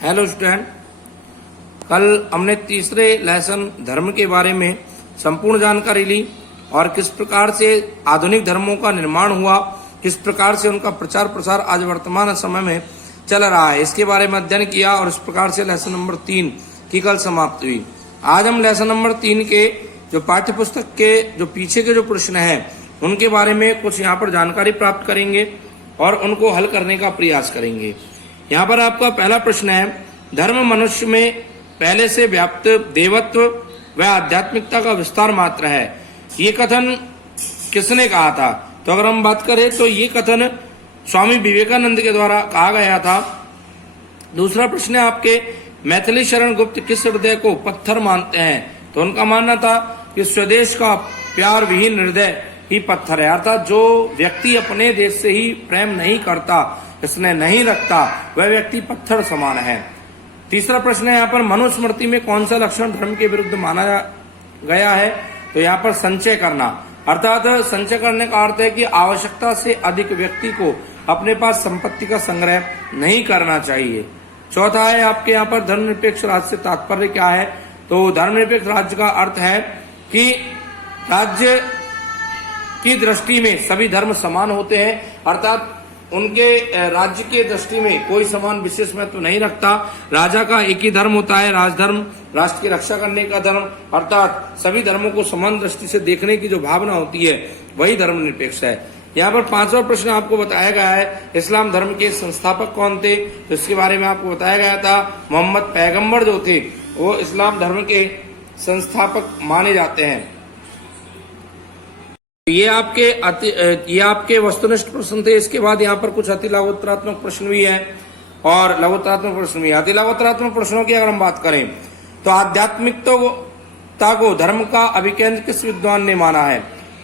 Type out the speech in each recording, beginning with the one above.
Hello student, कल हमने तीसरे लेसन धर्म के बारे में संपूर्ण जानकारी ली और किस प्रकार से आधुनिक धर्मों का निर्माण हुआ, किस प्रकार से उनका प्रचार प्रसार आज वर्तमान समय में चल रहा है, इसके बारे में अध्ययन किया और इस प्रकार से लेसन नंबर 3 की कल समाप्ति हुई। आज हम लेसन नंबर 3 के जो पाठ्य पुस्तक के जो पीछे के जो प्रश्न हैं उनके बारे में कुछ यहाँ पर जानकारी प्राप्त करेंगे और उनको हल करने का प्रयास करेंगे। यहाँ पर आपका पहला प्रश्न है, धर्म मनुष्य में पहले से व्याप्त देवत्व व आध्यात्मिकता का विस्तार मात्र है, ये कथन किसने कहा था? तो अगर हम बात करें तो ये कथन स्वामी विवेकानंद के द्वारा कहा गया था। दूसरा प्रश्न है आपके, मैथिली शरण गुप्त किस हृदय को पत्थर मानते हैं? तो उनका मानना था कि स्वदेश का प्यार विहीन हृदय ही पत्थर है, अर्थात जो व्यक्ति अपने देश से ही प्रेम नहीं करता, इसने नहीं रखता, वह व्यक्ति पत्थर समान है। तीसरा प्रश्न है यहाँ पर, मनुस्मृति में कौन सा लक्षण धर्म के विरुद्ध माना गया है? तो यहाँ पर संचय करना, अर्थात संचय करने का अर्थ है कि आवश्यकता से अधिक व्यक्ति को अपने पास संपत्ति का संग्रह नहीं करना चाहिए। चौथा है आपके यहाँ पर, धर्मनिरपेक्ष राज्य से तात्पर्य क्या है? तो धर्मनिरपेक्ष राज्य का अर्थ है कि राज्य की दृष्टि में सभी धर्म समान होते हैं, अर्थात उनके राज्य के दृष्टि में कोई समान विशेष महत्व नहीं रखता। राजा का एक ही धर्म होता है, राजधर्म, राष्ट्र की रक्षा करने का धर्म, अर्थात सभी धर्मों को समान दृष्टि से देखने की जो भावना होती है वही धर्मनिरपेक्ष है। यहाँ पर पांचवा प्रश्न आपको बताया गया है, इस्लाम धर्म के संस्थापक कौन थे? तो इसके बारे में आपको बताया गया था, मोहम्मद पैगंबर जो थे वो इस्लाम धर्म के संस्थापक माने जाते हैं। ये आपके वस्तुनिष्ठ प्रश्न थे। इसके बाद यहाँ पर कुछ अति लघुत्तरात्मक प्रश्न भी है और लघुत्तरात्मक प्रश्न भी। अति लघुत्तरात्मक प्रश्नों की अगर हम बात करें तो आध्यात्मिकता को धर्म का अभिकेंद्र किस विद्वान ने माना है?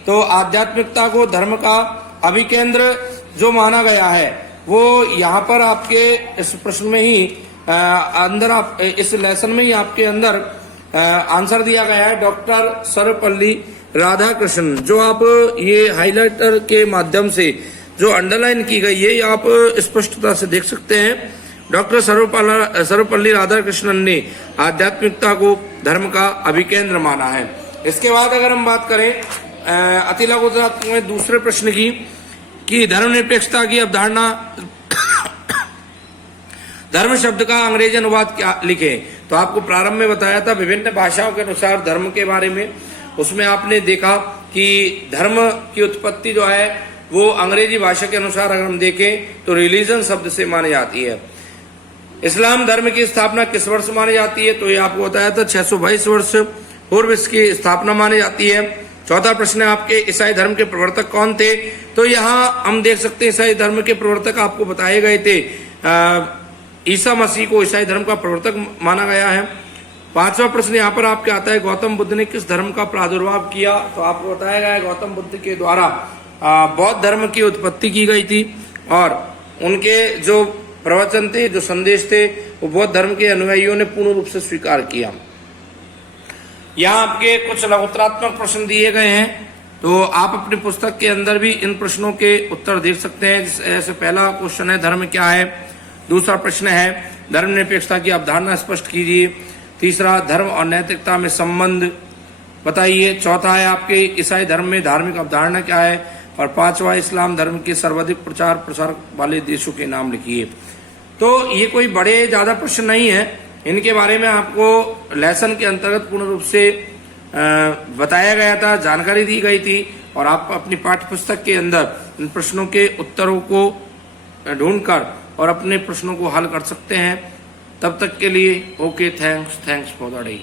तो आध्यात्मिकता को धर्म का अभिकेंद्र जो माना गया है वो यहाँ पर आपके इस प्रश्न में ही अंदर इस लेसन में ही आपके अंदर आंसर दिया गया है, डॉक्टर सर्वपल्ली राधाकृष्णन। जो आप ये हाइलाइटर के माध्यम से जो अंडरलाइन की गई है, ये आप स्पष्टता से देख सकते हैं। डॉक्टर सर्वपल्ली राधाकृष्णन ने आध्यात्मिकता को धर्म का अभिकेंद्र माना है। इसके बाद अगर हम बात करें अति लघुत्तरात्मक में दूसरे प्रश्न की कि धर्मनिरपेक्षता की अवधारणा धर्म शब्द का अंग्रेजी अनुवाद क्या लिखे? तो आपको प्रारंभ में बताया था विभिन्न भाषाओं के अनुसार धर्म के बारे में, उसमें आपने देखा कि धर्म की उत्पत्ति जो है वो अंग्रेजी भाषा के अनुसार अगर हम देखें तो रिलीजन शब्द से मानी जाती है। इस्लाम धर्म की स्थापना किस वर्ष मानी जाती है? तो ये आपको बताया था 622 वर्ष पूर्व इसकी स्थापना मानी जाती है। चौथा प्रश्न है आपके, ईसाई धर्म के प्रवर्तक कौन थे? तो यहाँ हम देख सकते हैं ईसाई धर्म के प्रवर्तक आपको बताए गए थे, ईसा मसीह को ईसाई धर्म का प्रवर्तक माना गया है। पांचवा प्रश्न यहाँ पर आपके आता है, गौतम बुद्ध ने किस धर्म का प्रादुर्भाव किया? तो आपको बताया गया है गौतम बुद्ध के द्वारा बौद्ध धर्म की उत्पत्ति की गई थी और उनके जो प्रवचन थे, जो संदेश थे, वो बौद्ध धर्म के अनुयायियों ने पूर्ण रूप से स्वीकार किया। यहाँ आपके कुछ लघुत्तरात्मक प्रश्न दिए गए हैं, तो आप अपनी पुस्तक के अंदर भी इन प्रश्नों के उत्तर दे सकते हैं। जैसे पहला क्वेश्चन है, धर्म क्या है? दूसरा प्रश्न है, धर्मनिरपेक्षता की अवधारणा स्पष्ट कीजिए। तीसरा, धर्म और नैतिकता में संबंध बताइए। चौथा है आपके, ईसाई धर्म में धार्मिक अवधारणा क्या है? और पांचवा, इस्लाम धर्म के सर्वाधिक प्रचार प्रसार वाले देशों के नाम लिखिए। तो ये कोई बड़े ज्यादा प्रश्न नहीं है, इनके बारे में आपको लेसन के अंतर्गत पूर्ण रूप से बताया गया था, जानकारी दी गई थी और आप अपनी पाठ्य पुस्तक के अंदर इन प्रश्नों के उत्तरों को ढूंढकर और अपने प्रश्नों को हल कर सकते हैं। तब तक के लिए okay, thanks for the day.